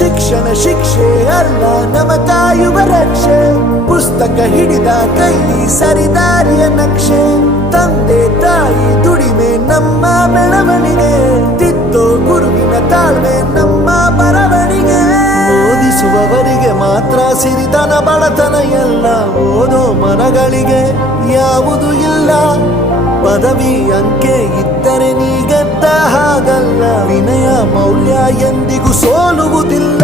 ಶಿಕ್ಷಣ ಶಿಕ್ಷೆ ಅಲ್ಲ ನಮ ಕಾಯುವ ರಕ್ಷೆ ಪುಸ್ತಕ ಹಿಡಿದ ಕೈಲಿ ಸರಿದಾರಿಯ ನಕ್ಷೆ ತಂದೆ ತಾಯಿ ದುಡಿಮೆ ನಮ್ಮ ಬೆಳವಣಿಗೆ ತಿದ್ದೋ ಗುರುವಿನ ತಾಳ್ಮೆ ನಮ್ಮ ಬರವಣಿಗೆ ಓದಿಸುವವರಿಗೆ ಮಾತ್ರ ಸಿರಿತನ ಬಡತನ ಎಲ್ಲ ಓದೋ ಮನಗಳಿಗೆ ಯಾವುದು ಇಲ್ಲ ಪದವಿ ಅಂಕೆ ಇದ್ದರೆ ನೀ ಗೆದ್ದ ಹಾಗಲ್ಲ ವಿನಯ ಮೌಲ್ಯ ಎಂದಿಗೂ ಸೋಲುವುದಿಲ್ಲ